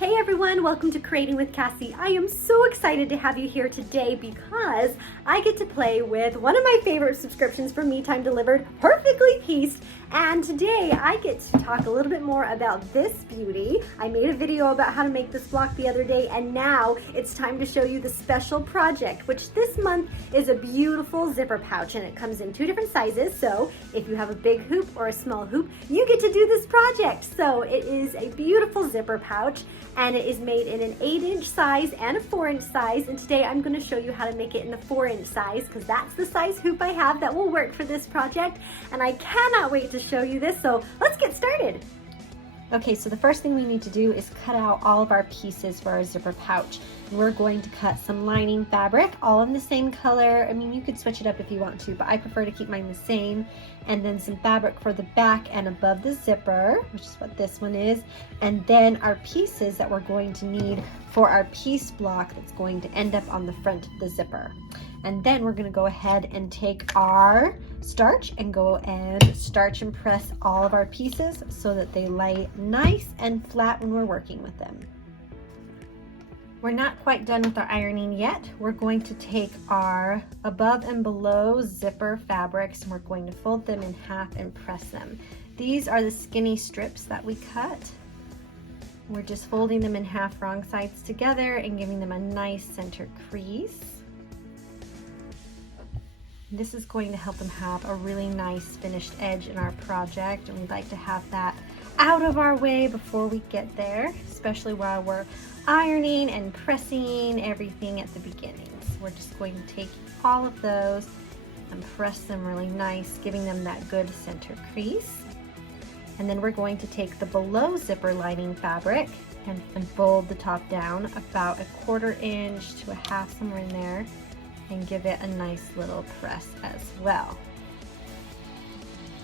Hey everyone, welcome to Creating with Cassie. I am so excited to have you here today because I get to play with one of my favorite subscriptions from Me Time Delivered, Perfectly Pieced. And today I get to talk a little bit more about this beauty. I made a video about how to make this block the other day, and now it's time to show you the special project, which this month is a beautiful zipper pouch, and it comes in two different sizes. So if you have a big hoop or a small hoop, you get to do this project. So it is a beautiful zipper pouch, and it is made in an 8-inch size and a 4-inch size. And today I'm going to show you how to make it in the 4-inch size because that's the size hoop I have that will work for this project. And I cannot wait to show you this. So let's get started. Okay, so the first thing we need to do is cut out all of our pieces for our zipper pouch. We're going to cut some lining fabric, all in the same color. I mean, you could switch it up if you want to, but I prefer to keep mine the same. And then some fabric for the back and above the zipper, which is what this one is. And then our pieces that we're going to need for our piece block that's going to end up on the front of the zipper. And then we're gonna go ahead and take our starch and go and starch and press all of our pieces so that they lay nice and flat when we're working with them. We're not quite done with our ironing yet. We're going to take our above and below zipper fabrics and we're going to fold them in half and press them. These are the skinny strips that we cut. We're just folding them in half wrong sides together and giving them a nice center crease. This is going to help them have a really nice finished edge in our project, and we'd like to have that out of our way before we get there, especially while we're ironing and pressing everything at the beginning. So we're just going to take all of those and press them really nice, giving them that good center crease. And then we're going to take the below zipper lining fabric and fold the top down about 1/4 inch to a half, somewhere in there, and give it a nice little press as well.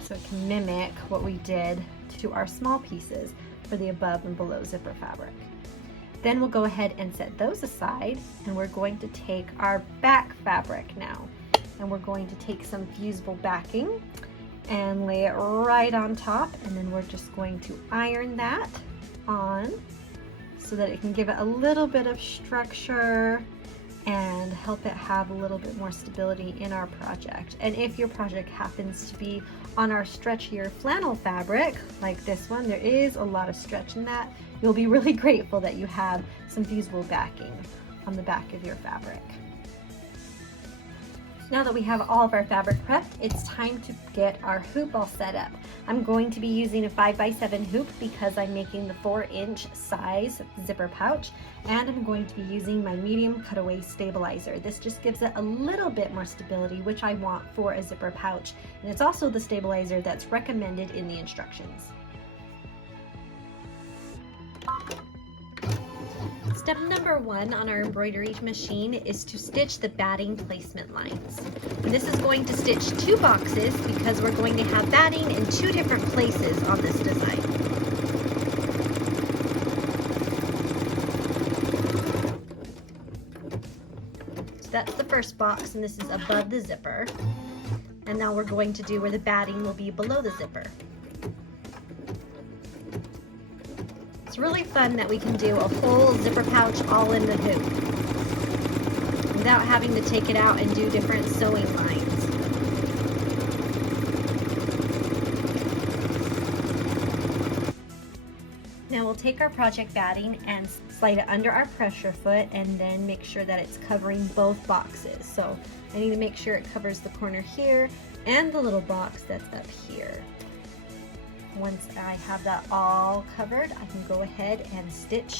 So it can mimic what we did to our small pieces for the above and below zipper fabric. Then we'll go ahead and set those aside, and we're going to take our back fabric now. And we're going to take some fusible backing and lay it right on top, and then we're just going to iron that on so that it can give it a little bit of structure and help it have a little bit more stability in our project. And if your project happens to be on our stretchier flannel fabric, like this one, there is a lot of stretch in that, you'll be really grateful that you have some fusible backing on the back of your fabric. Now that we have all of our fabric prepped, it's time to get our hoop all set up. I'm going to be using a 5x7 hoop because I'm making the 4-inch size zipper pouch, and I'm going to be using my medium cutaway stabilizer. This just gives it a little bit more stability, which I want for a zipper pouch, and it's also the stabilizer that's recommended in the instructions. Step number 1 on our embroidery machine is to stitch the batting placement lines. And this is going to stitch 2 boxes because we're going to have batting in 2 different places on this design. So that's the first box, and this is above the zipper. And now we're going to do where the batting will be below the zipper. It's really fun that we can do a whole zipper pouch all in the hoop without having to take it out and do different sewing lines. Now we'll take our project batting and slide it under our pressure foot and then make sure that it's covering both boxes. So I need to make sure it covers the corner here and the little box that's up here. Once I have that all covered, I can go ahead and stitch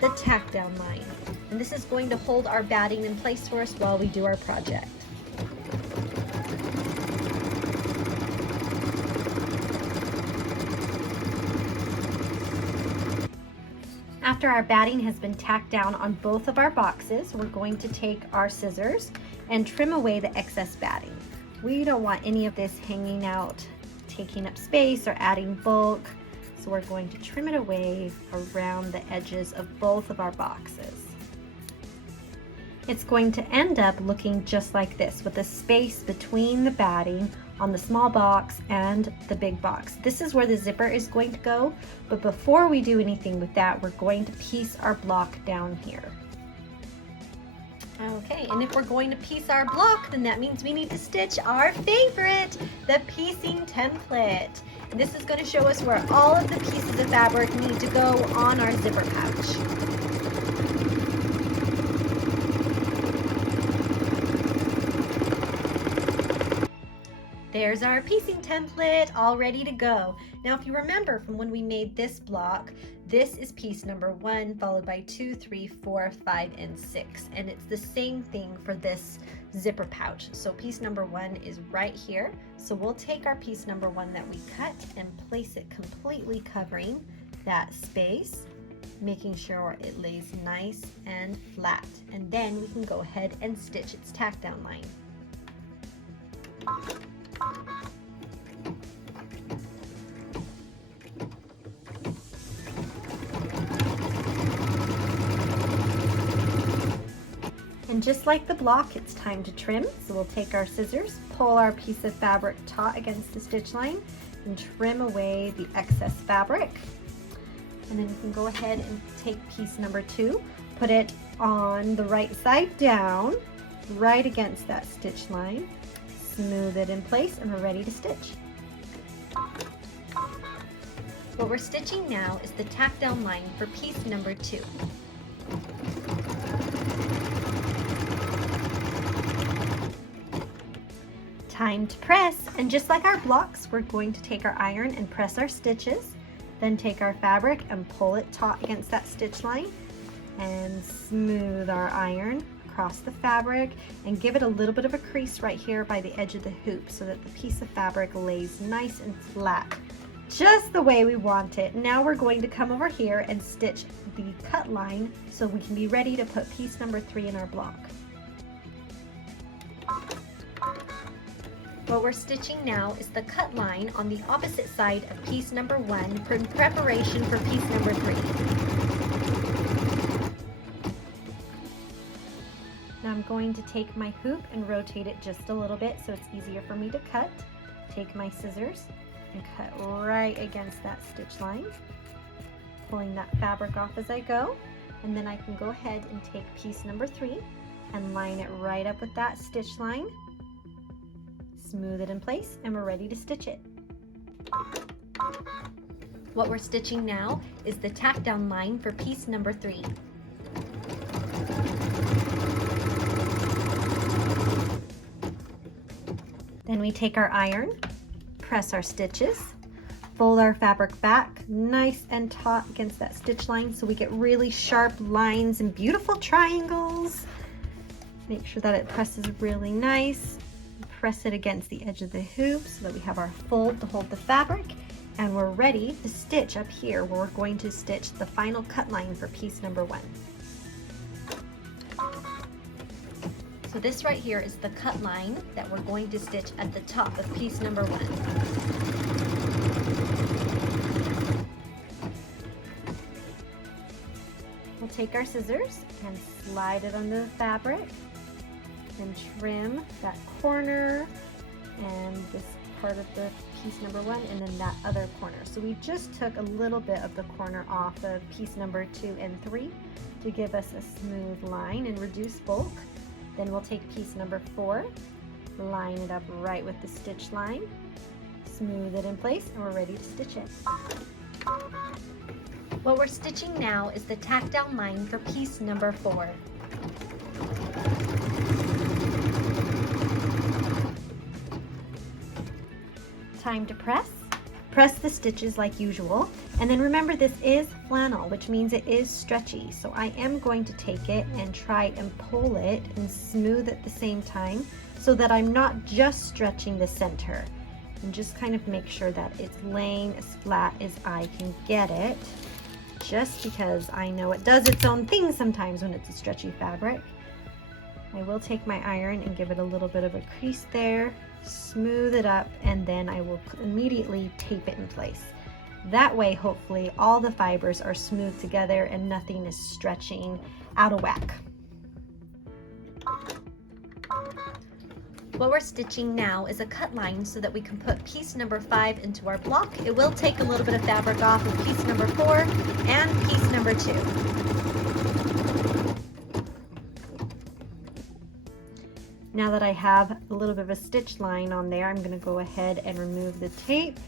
the tack down line. And this is going to hold our batting in place for us while we do our project. After our batting has been tacked down on both of our boxes, we're going to take our scissors and trim away the excess batting. We don't want any of this hanging out, taking up space or adding bulk, so we're going to trim it away around the edges of both of our boxes. It's going to end up looking just like this, with a space between the batting on the small box and the big box. This is where the zipper is going to go, but before we do anything with that, we're going to piece our block down here. Okay, and if we're going to piece our block, then that means we need to stitch our favorite, the piecing template. And this is going to show us where all of the pieces of fabric need to go on our zipper pouch. There's our piecing template all ready to go. Now, if you remember from when we made this block, this is piece number 1, followed by 2, 3, 4, 5, and 6. And it's the same thing for this zipper pouch. So piece number 1 is right here. So we'll take our piece number 1 that we cut and place it completely covering that space, making sure it lays nice and flat. And then we can go ahead and stitch its tack down line. And just like the block, it's time to trim. So we'll take our scissors, pull our piece of fabric taut against the stitch line, and trim away the excess fabric. And then you can go ahead and take piece number 2, put it on the right side down, right against that stitch line, smooth it in place, and we're ready to stitch. What we're stitching now is the tack down line for piece number 2. Time to press, and just like our blocks, we're going to take our iron and press our stitches, then take our fabric and pull it taut against that stitch line and smooth our iron across the fabric and give it a little bit of a crease right here by the edge of the hoop so that the piece of fabric lays nice and flat, just the way we want it. Now we're going to come over here and stitch the cut line so we can be ready to put piece number 3 in our block. What we're stitching now is the cut line on the opposite side of piece number 1 in preparation for piece number 3. Now I'm going to take my hoop and rotate it just a little bit so it's easier for me to cut. Take my scissors and cut right against that stitch line, pulling that fabric off as I go. And then I can go ahead and take piece number 3 and line it right up with that stitch line. Smooth it in place, and we're ready to stitch it. What we're stitching now is the tack down line for piece number 3. Then we take our iron, press our stitches, fold our fabric back nice and taut against that stitch line so we get really sharp lines and beautiful triangles. Make sure that it presses really nice. Press it against the edge of the hoop so that we have our fold to hold the fabric, and we're ready to stitch up here where we're going to stitch the final cut line for piece number 1. So this right here is the cut line that we're going to stitch at the top of piece number 1. We'll take our scissors and slide it under the fabric and trim that corner and this part of the piece number 1 and then that other corner. So we just took a little bit of the corner off of piece number 2 and 3 to give us a smooth line and reduce bulk. Then we'll take piece number 4, line it up right with the stitch line, smooth it in place, and we're ready to stitch it. What we're stitching now is the tack down line for piece number 4. Time to press. Press the stitches like usual, and then remember this is flannel, which means it is stretchy, so I am going to take it and try and pull it and smooth at the same time so that I'm not just stretching the center, and just kind of make sure that it's laying as flat as I can get it, just because I know it does its own thing sometimes when it's a stretchy fabric. I will take my iron and give it a little bit of a crease there, smooth it up, and then I will immediately tape it in place. That way, hopefully, all the fibers are smooth together and nothing is stretching out of whack. What we're stitching now is a cut line so that we can put piece number 5 into our block. It will take a little bit of fabric off of piece number 4 and piece number 2. Now that I have a little bit of a stitch line on there, I'm going to go ahead and remove the tape.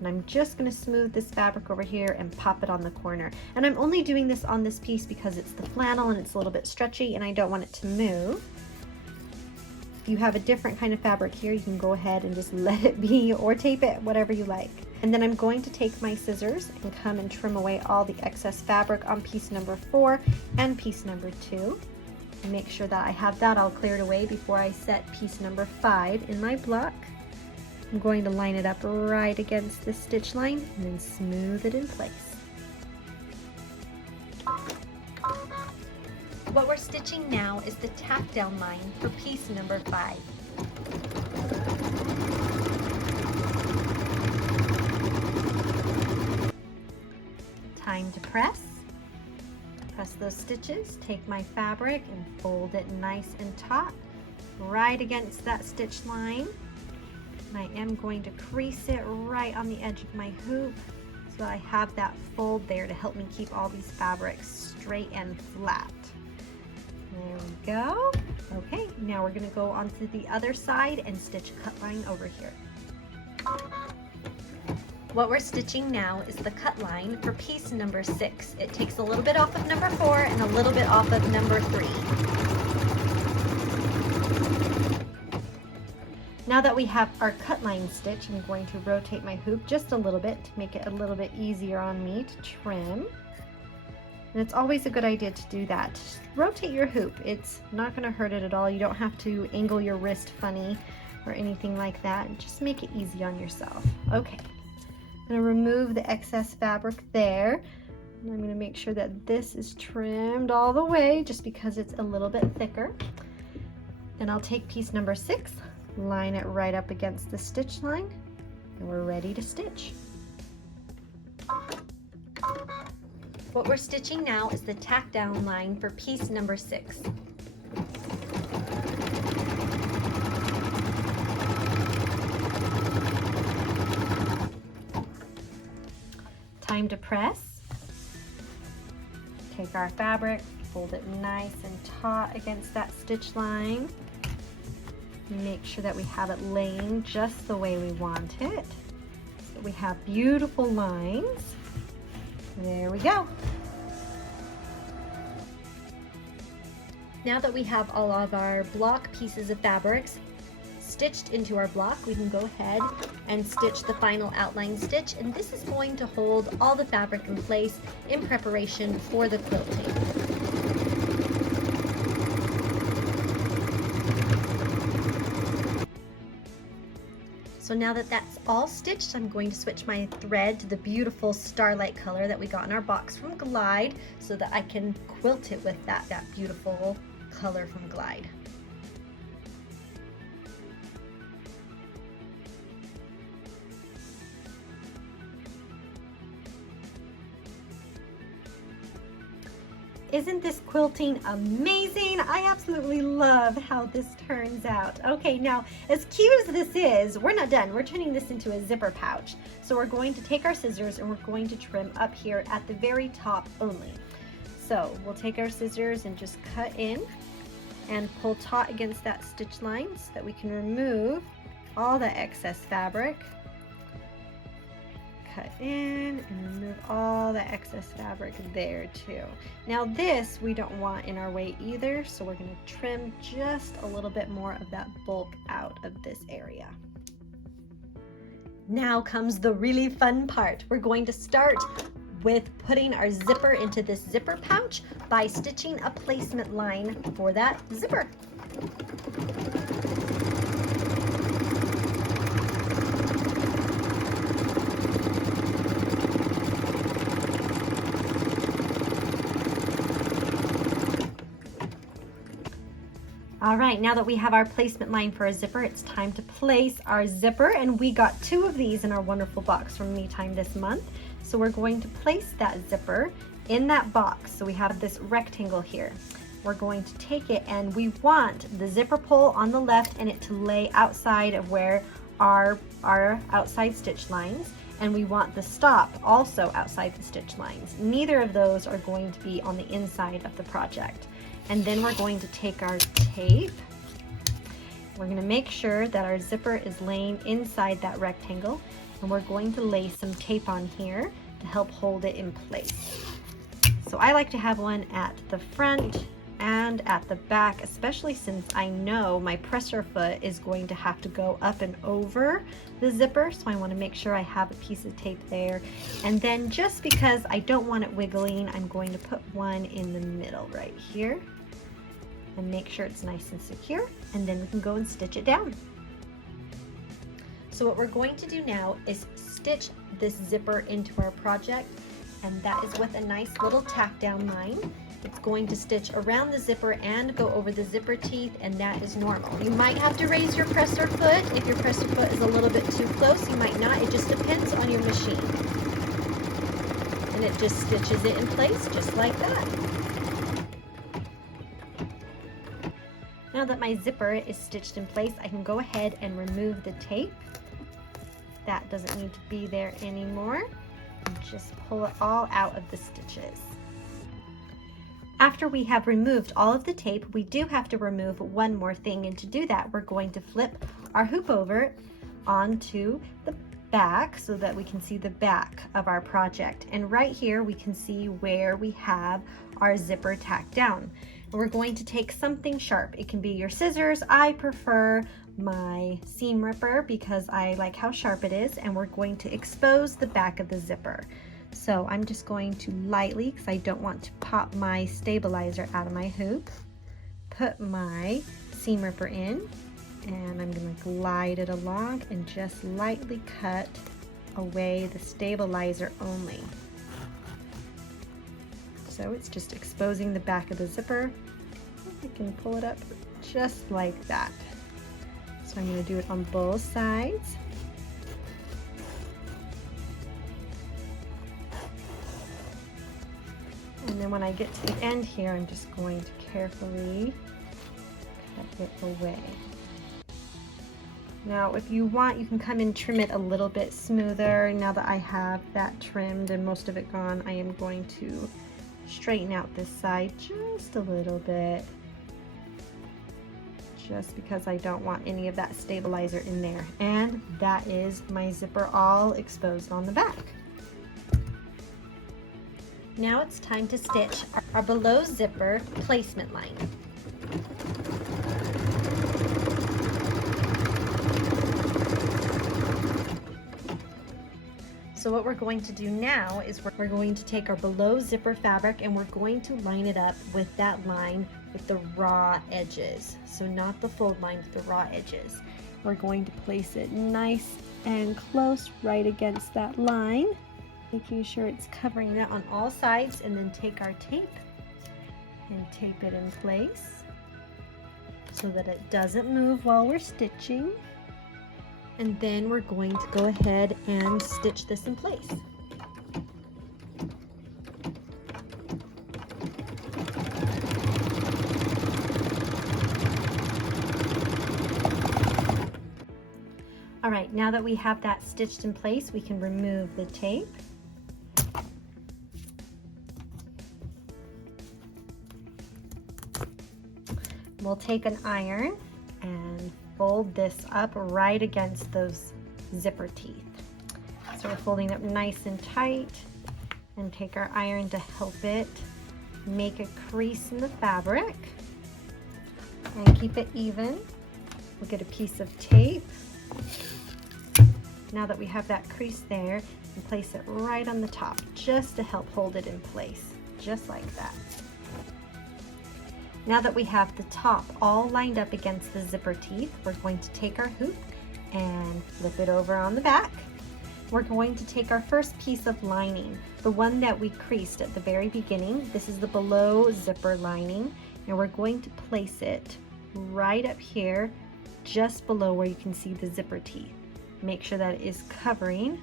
And I'm just going to smooth this fabric over here and pop it on the corner. And I'm only doing this on this piece because it's the flannel and it's a little bit stretchy and I don't want it to move. If you have a different kind of fabric here, you can go ahead and just let it be or tape it, whatever you like. And then I'm going to take my scissors and come and trim away all the excess fabric on piece number 4 and piece number 2. And make sure that I have that all cleared away before I set piece number 5 in my block. I'm going to line it up right against the stitch line and then smooth it in place. What we're stitching now is the tack down line for piece number 5. Time to press. Press those stitches, take my fabric and fold it nice and taut right against that stitch line. And I am going to crease it right on the edge of my hoop so I have that fold there to help me keep all these fabrics straight and flat. There we go. Okay, now we're going to go onto the other side and stitch a cut line over here. What we're stitching now is the cut line for piece number 6. It takes a little bit off of number 4 and a little bit off of number 3. Now that we have our cut line stitch, I'm going to rotate my hoop just a little bit to make it a little bit easier on me to trim. And it's always a good idea to do that. Just rotate your hoop. It's not going to hurt it at all. You don't have to angle your wrist funny or anything like that. Just make it easy on yourself. Okay. I'm going to remove the excess fabric there. And I'm going to make sure that this is trimmed all the way just because it's a little bit thicker. Then I'll take piece number 6, line it right up against the stitch line, and we're ready to stitch. What we're stitching now is the tack down line for piece number 6. Time to press. Take our fabric, fold it nice and taut against that stitch line. Make sure that we have it laying just the way we want it. So we have beautiful lines. There we go. Now that we have all of our block pieces of fabrics stitched into our block, we can go ahead and stitch the final outline stitch, and this is going to hold all the fabric in place in preparation for the quilting. So now that that's all stitched, I'm going to switch my thread to the beautiful starlight color that we got in our box from Glide so that I can quilt it with that beautiful color from Glide. Isn't this quilting amazing? I absolutely love how this turns out. Okay, now as cute as this is, we're not done. We're turning this into a zipper pouch. So we're going to take our scissors and we're going to trim up here at the very top only. So we'll take our scissors and just cut in and pull taut against that stitch line so that we can remove all the excess fabric. Cut in and remove all the excess fabric there too. Now this we don't want in our way either, so we're going to trim just a little bit more of that bulk out of this area. Now comes the really fun part. We're going to start with putting our zipper into this zipper pouch by stitching a placement line for that zipper. All right, now that we have our placement line for a zipper, it's time to place our zipper, and we got 2 of these in our wonderful box from Me Time this month. So we're going to place that zipper in that box. So we have this rectangle here. we're going to take it, and we want the zipper pull on the left and it to lay outside of where our outside stitch lines, and we want the stop also outside the stitch lines. Neither of those are going to be on the inside of the project. And then we're going to take our tape. We're going to make sure that our zipper is laying inside that rectangle, and we're going to lay some tape on here to help hold it in place. So I like to have one at the front and at the back, especially since I know my presser foot is going to have to go up and over the zipper, so I want to make sure I have a piece of tape there. And then just because I don't want it wiggling, I'm going to put one in the middle right here and make sure it's nice and secure, and then we can go and stitch it down. So what we're going to do now is stitch this zipper into our project, and that is with a nice little tack down line. It's going to stitch around the zipper and go over the zipper teeth, and that is normal. You might have to raise your presser foot. If your presser foot is a little bit too close, you might not. It just depends on your machine. And it just stitches it in place just like that. Now that my zipper is stitched in place, I can go ahead and remove the tape. That doesn't need to be there anymore. And just pull it all out of the stitches. After we have removed all of the tape, we do have to remove one more thing, and to do that, we're going to flip our hoop over onto the back so that we can see the back of our project. And right here, we can see where we have our zipper tacked down. And we're going to take something sharp. It can be your scissors. I prefer my seam ripper because I like how sharp it is, and we're going to expose the back of the zipper. So I'm just going to lightly, because I don't want to pop my stabilizer out of my hoop, put my seam ripper in, and I'm going to glide it along and just lightly cut away the stabilizer only. So it's just exposing the back of the zipper. I can pull it up just like that. So I'm going to do it on both sides. And then when I get to the end here, I'm just going to carefully cut it away. Now, if you want, you can come and trim it a little bit smoother. Now that I have that trimmed and most of it gone, I am going to straighten out this side just a little bit, just because I don't want any of that stabilizer in there. And that is my zipper all exposed on the back. Now it's time to stitch our below zipper placement line. So what we're going to do now is we're going to take our below zipper fabric and we're going to line it up with that line with the raw edges. So not the fold line, but the raw edges. We're going to place it nice and close right against that line, making sure it's covering it on all sides, and then take our tape and tape it in place so that it doesn't move while we're stitching. And then we're going to go ahead and stitch this in place. All right, now that we have that stitched in place, we can remove the tape. We'll take an iron and fold this up right against those zipper teeth. So we're folding up nice and tight, and take our iron to help it make a crease in the fabric and keep it even. We'll get a piece of tape. Now that we have that crease there, and place it right on the top just to help hold it in place, just like that. Now that we have the top all lined up against the zipper teeth, we're going to take our hoop and flip it over on the back. We're going to take our first piece of lining, the one that we creased at the very beginning. This is the below zipper lining, and we're going to place it right up here, just below where you can see the zipper teeth. Make sure that it is covering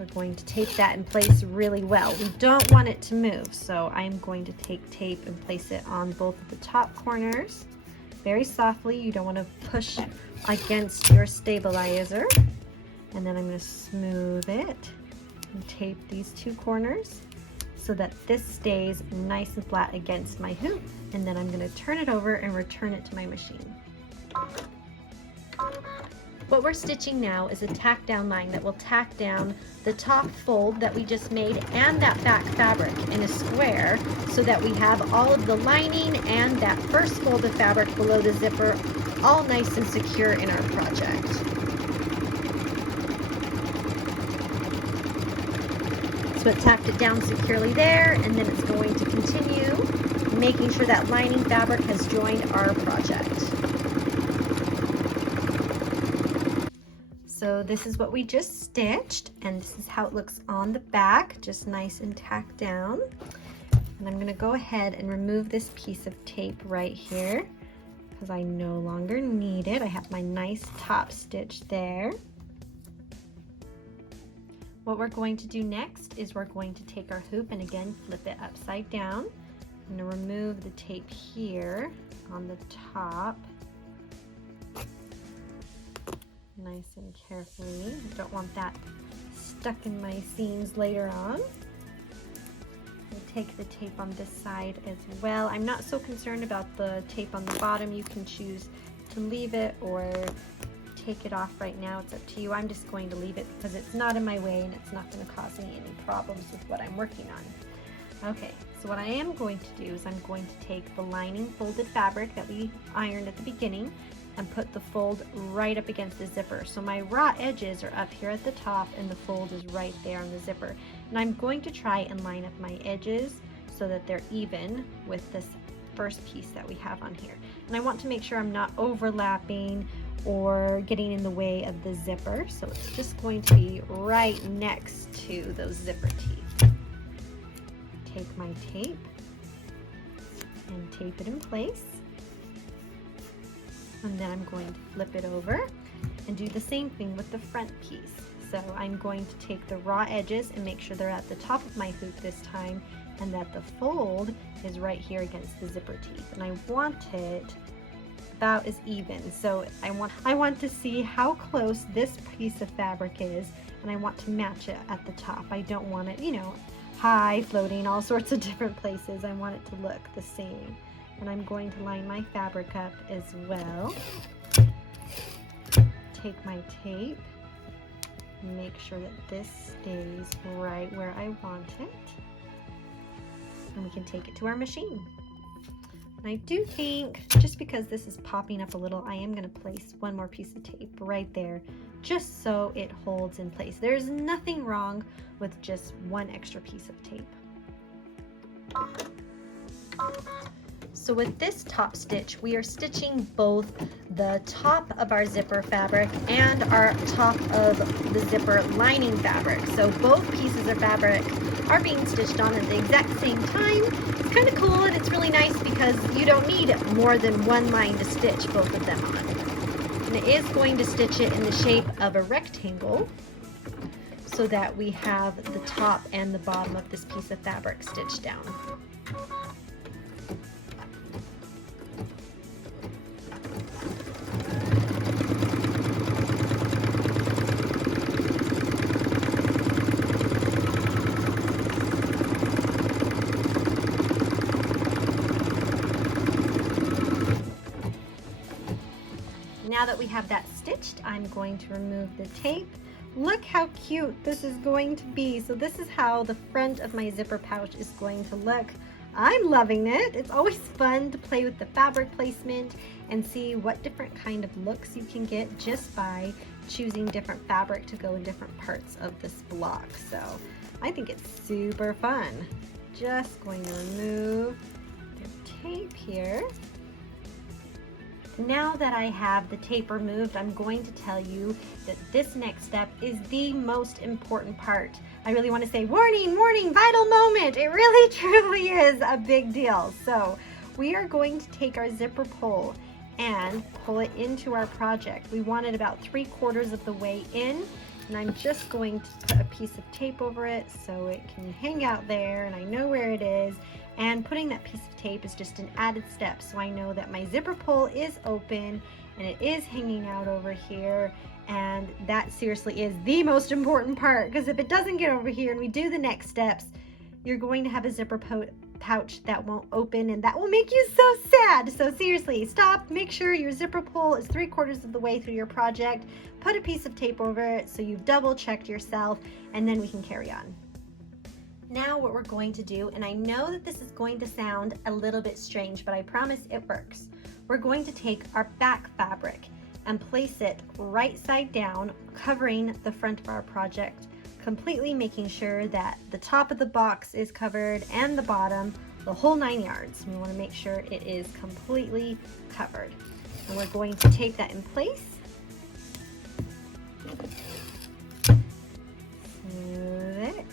We're going to tape that in place really well. We don't want it to move, so I'm going to take tape and place it on both of the top corners very softly. You don't want to push against your stabilizer. And then I'm going to smooth it and tape these two corners so that this stays nice and flat against my hoop. And then I'm going to turn it over and return it to my machine. What we're stitching now is a tack down line that will tack down the top fold that we just made and that back fabric in a square so that we have all of the lining and that first fold of fabric below the zipper all nice and secure in our project. So it tacked it down securely there, and then it's going to continue making sure that lining fabric has joined our project. So this is what we just stitched, and this is how it looks on the back, just nice and tacked down. And I'm gonna go ahead and remove this piece of tape right here because I no longer need it. I have my nice top stitch there. What we're going to do next is we're going to take our hoop and again flip it upside down. I'm gonna remove the tape here on the top. Nice and carefully. I don't want that stuck in my seams later on. I'll take the tape on this side as well. I'm not so concerned about the tape on the bottom. You can choose to leave it or take it off right now. It's up to you. I'm just going to leave it because it's not in my way and it's not going to cause me any problems with what I'm working on. Okay, so what I am going to do is I'm going to take the lining folded fabric that we ironed at the beginning and put the fold right up against the zipper. So my raw edges are up here at the top and the fold is right there on the zipper. And I'm going to try and line up my edges so that they're even with this first piece that we have on here. And I want to make sure I'm not overlapping or getting in the way of the zipper. So it's just going to be right next to those zipper teeth. Take my tape and tape it in place. And then I'm going to flip it over and do the same thing with the front piece. So I'm going to take the raw edges and make sure they're at the top of my hoop this time and that the fold is right here against the zipper teeth. And I want it about as even. So I want to see how close this piece of fabric is, and I want to match it at the top. I don't want it, you know, high, floating, all sorts of different places. I want it to look the same. And I'm going to line my fabric up as well. Take my tape, make sure that this stays right where I want it. And we can take it to our machine. And I do think, just because this is popping up a little, I am going to place one more piece of tape right there, just so it holds in place. There's nothing wrong with just one extra piece of tape. So with this top stitch, we are stitching both the top of our zipper fabric and our top of the zipper lining fabric. So both pieces of fabric are being stitched on at the exact same time. It's kind of cool and it's really nice because you don't need more than one line to stitch both of them on. And it is going to stitch it in the shape of a rectangle so that we have the top and the bottom of this piece of fabric stitched down. Now that we have that stitched, I'm going to remove the tape. Look how cute this is going to be. So this is how the front of my zipper pouch is going to look. I'm loving it. It's always fun to play with the fabric placement and see what different kind of looks you can get just by choosing different fabric to go in different parts of this block. So I think it's super fun. Just going to remove the tape here. Now that I have the tape removed, I'm going to tell you that this next step is the most important part. I really want to say, warning, warning, vital moment. It really truly is a big deal. So we are going to take our zipper pull and pull it into our project. We want it about 3/4 of the way in, and I'm just going to put a piece of tape over it so it can hang out there and I know where it is. And putting that piece of tape is just an added step, so I know that my zipper pull is open and it is hanging out over here. And that seriously is the most important part, because if it doesn't get over here and we do the next steps, you're going to have a zipper pouch that won't open, and that will make you so sad. So seriously, stop, make sure your zipper pull is 3/4 of the way through your project, put a piece of tape over it so you've double checked yourself, and then we can carry on. Now what we're going to do, and I know that this is going to sound a little bit strange, but I promise it works. We're going to take our back fabric and place it right side down, covering the front of our project, completely making sure that the top of the box is covered and the bottom, the whole 9 yards. We want to make sure it is completely covered. And we're going to tape that in place. Smooth it,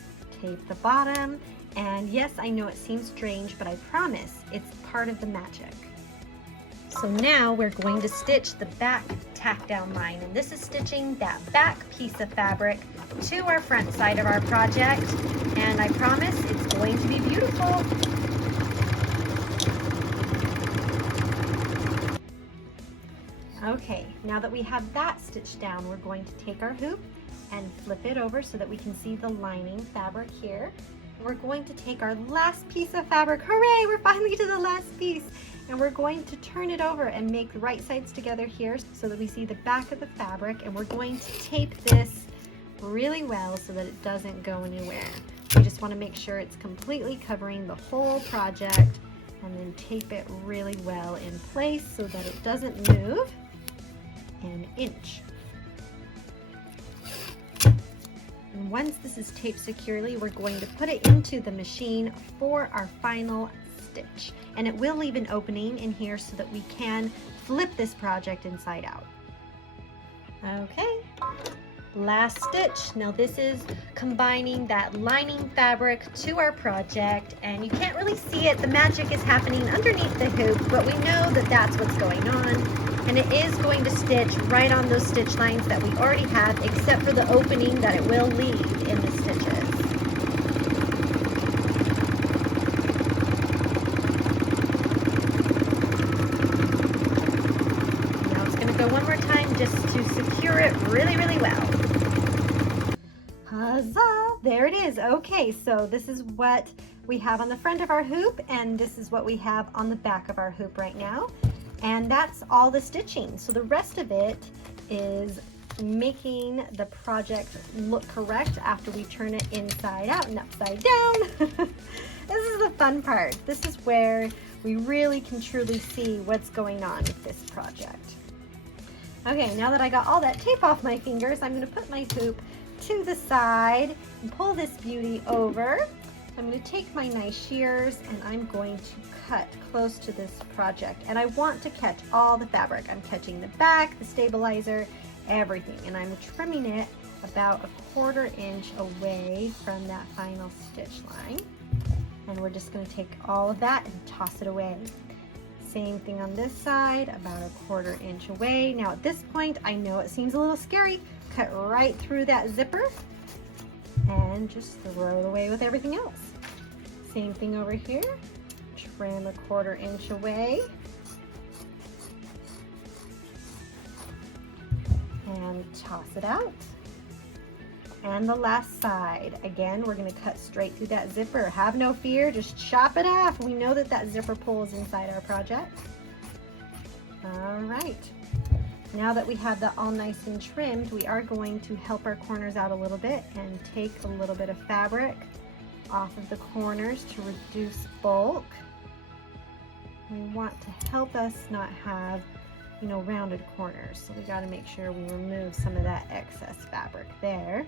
tape the bottom, and yes, I know it seems strange, but I promise it's part of the magic. So now we're going to stitch the back tack down line, and this is stitching that back piece of fabric to our front side of our project, and I promise it's going to be beautiful. Okay, now that we have that stitched down, we're going to take our hoop and flip it over so that we can see the lining fabric here. We're going to take our last piece of fabric, hooray, we're finally to the last piece, and we're going to turn it over and make the right sides together here so that we see the back of the fabric, and we're going to tape this really well so that it doesn't go anywhere. We just want to make sure it's completely covering the whole project, and then tape it really well in place so that it doesn't move an inch. And once this is taped securely, we're going to put it into the machine for our final stitch. And it will leave an opening in here so that we can flip this project inside out. Okay, last stitch. Now this is combining that lining fabric to our project, and you can't really see it. The magic is happening underneath the hoop, but we know that that's what's going on. And it is going to stitch right on those stitch lines that we already have, except for the opening that it will leave in the stitches. Now it's going to go one more time just to secure it really, really well. Huzzah! There it is. Okay, so this is what we have on the front of our hoop, and this is what we have on the back of our hoop right now. And that's all the stitching. So the rest of it is making the project look correct after we turn it inside out and upside down. This is the fun part. This is where we really can truly see what's going on with this project. Okay, now that I got all that tape off my fingers, I'm going to put my hoop to the side and pull this beauty over. I'm going to take my nice shears and I'm going to cut close to this project, and I want to catch all the fabric. I'm catching the back, the stabilizer, everything, and I'm trimming it about a 1/4 inch away from that final stitch line, and we're just going to take all of that and toss it away. Same thing on this side, about a 1/4 inch away. Now at this point, I know it seems a little scary, cut right through that zipper and just throw it away with everything else. Same thing over here, trim a 1/4 inch away and toss it out. And the last side, again, we're going to cut straight through that zipper. Have no fear, just chop it off. We know that that zipper pull is inside our project. All right, now that we have that all nice and trimmed, we are going to help our corners out a little bit and take a little bit of fabric off of the corners to reduce bulk. We want to help us not have, you know, rounded corners, so we got to make sure we remove some of that excess fabric there.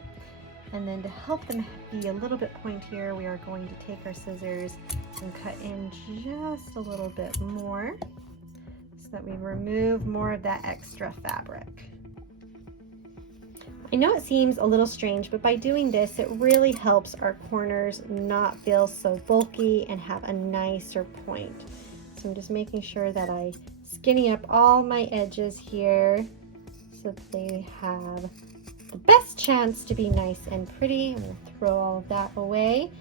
And then to help them be a little bit pointier, we are going to take our scissors and cut in just a little bit more so that we remove more of that extra fabric. I know it seems a little strange, but by doing this, it really helps our corners not feel so bulky and have a nicer point. So I'm just making sure that I skinny up all my edges here so that they have the best chance to be nice and pretty. I'm gonna throw all of that away.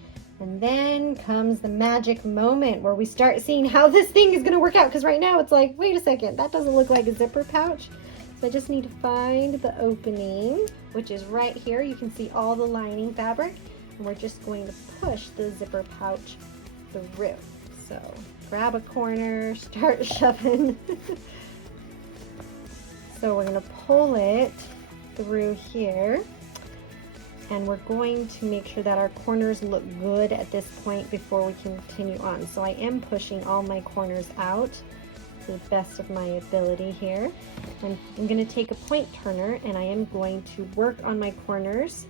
And then comes the magic moment where we start seeing how this thing is gonna work out, because right now it's like, wait a second, that doesn't look like a zipper pouch. So I just need to find the opening, which is right here. You can see all the lining fabric, and we're just going to push the zipper pouch through. So grab a corner, start shoving. So we're gonna pull it through here, and we're going to make sure that our corners look good at this point before we continue on. So I am pushing all my corners out to the best of my ability here. And I'm going to take a point turner, and I am going to work on my corners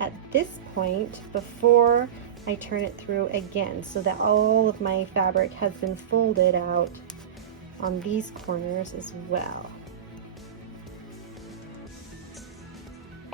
at this point before I turn it through again, so that all of my fabric has been folded out on these corners as well.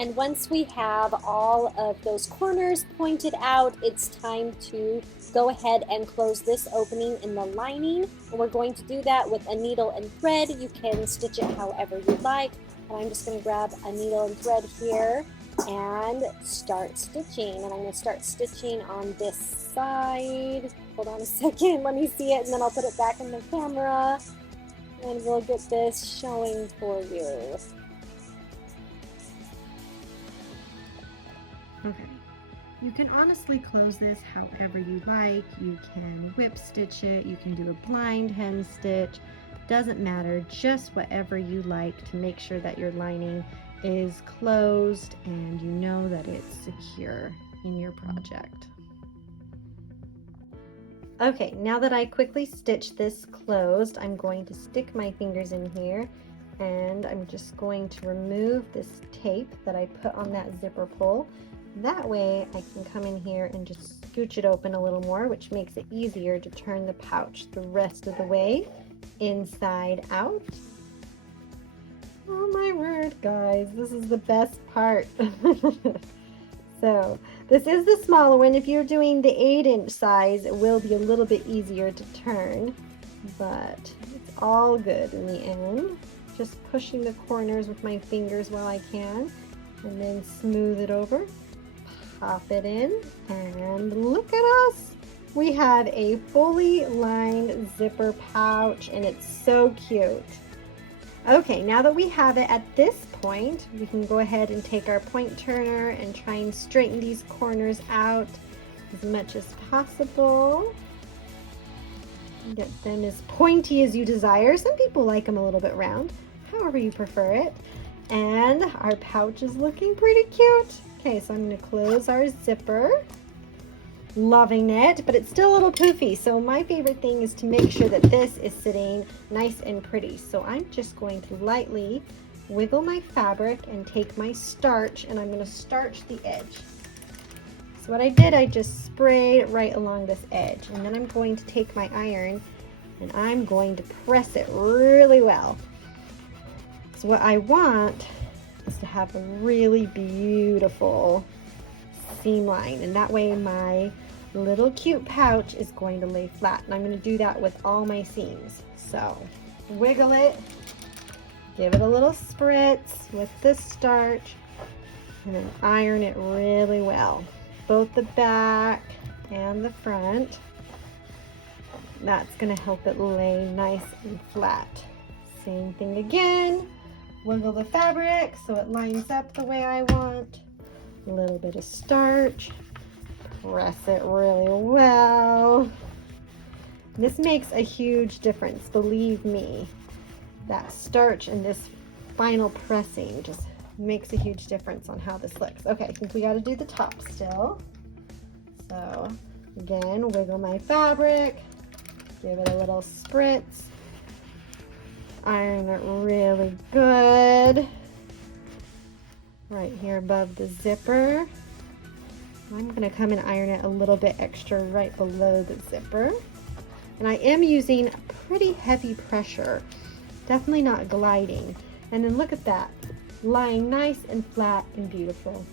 And once we have all of those corners pointed out, it's time to go ahead and close this opening in the lining. And we're going to do that with a needle and thread. You can stitch it however you like. And I'm just going to grab a needle and thread here and start stitching. And I'm going to start stitching on this side. Hold on a second, let me see it, and then I'll put it back in the camera. And we'll get this showing for you. Okay, you can honestly close this however you like. You can whip stitch it, you can do a blind hem stitch, doesn't matter, just whatever you like to make sure that your lining is closed and you know that it's secure in your project. Okay, now that I quickly stitched this closed, I'm going to stick my fingers in here, and I'm just going to remove this tape that I put on that zipper pull. That way I can come in here and just scooch it open a little more, which makes it easier to turn the pouch the rest of the way inside out. Oh my word, guys, this is the best part. So this is the smaller one. If you're doing the 8-inch size, it will be a little bit easier to turn, but it's all good in the end. Just pushing the corners with my fingers while I can, and then smooth it over. Pop it in, and look at us. We have a fully lined zipper pouch, and it's so cute. Okay, now that we have it at this point, we can go ahead and take our point turner and try and straighten these corners out as much as possible. Get them as pointy as you desire. Some people like them a little bit round, however you prefer it. And our pouch is looking pretty cute. Okay, so I'm going to close our zipper. Loving it, but it's still a little poofy. So my favorite thing is to make sure that this is sitting nice and pretty. So I'm just going to lightly wiggle my fabric and take my starch, and I'm going to starch the edge. So what I did, I just sprayed right along this edge, and then I'm going to take my iron and I'm going to press it really well. So what I want is to have a really beautiful seam line, and that way my little cute pouch is going to lay flat, and I'm going to do that with all my seams. So wiggle it, give it a little spritz with the starch, and then iron it really well, both the back and the front. That's going to help it lay nice and flat. Same thing again. Wiggle the fabric so it lines up the way I want. A little bit of starch. Press it really well. This makes a huge difference, believe me. That starch and this final pressing just makes a huge difference on how this looks. Okay, I think we got to do the top still. So again, wiggle my fabric, give it a little spritz. Iron it really good. Right here above the zipper. I'm going to come and iron it a little bit extra right below the zipper. And I am using pretty heavy pressure, definitely not gliding. And then look at that, lying nice and flat and beautiful.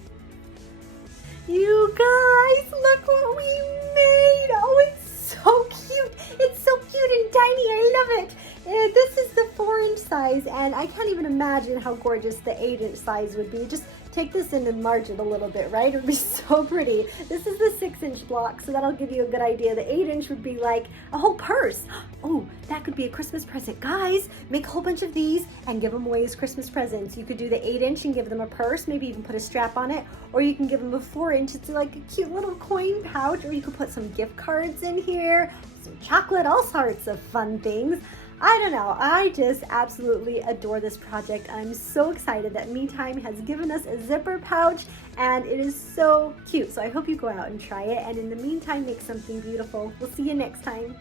You guys, look what we made. Oh, it's so cute. It's so cute and tiny. I love it. This is the 4-inch size, and I can't even imagine how gorgeous the 8-inch size would be. Just take this and enlarge it a little bit, right? It would be so pretty. This is the 6-inch block, so that'll give you a good idea. The 8-inch would be like a whole purse. Oh, that could be a Christmas present. Guys, make a whole bunch of these and give them away as Christmas presents. You could do the 8-inch and give them a purse, maybe even put a strap on it, or you can give them a 4-inch. It's like a cute little coin pouch, or you could put some gift cards in here, some chocolate, all sorts of fun things. I don't know, I just absolutely adore this project. I'm so excited that Me Time has given us a zipper pouch, and it is so cute. So I hope you go out and try it, and in the meantime, make something beautiful. We'll see you next time.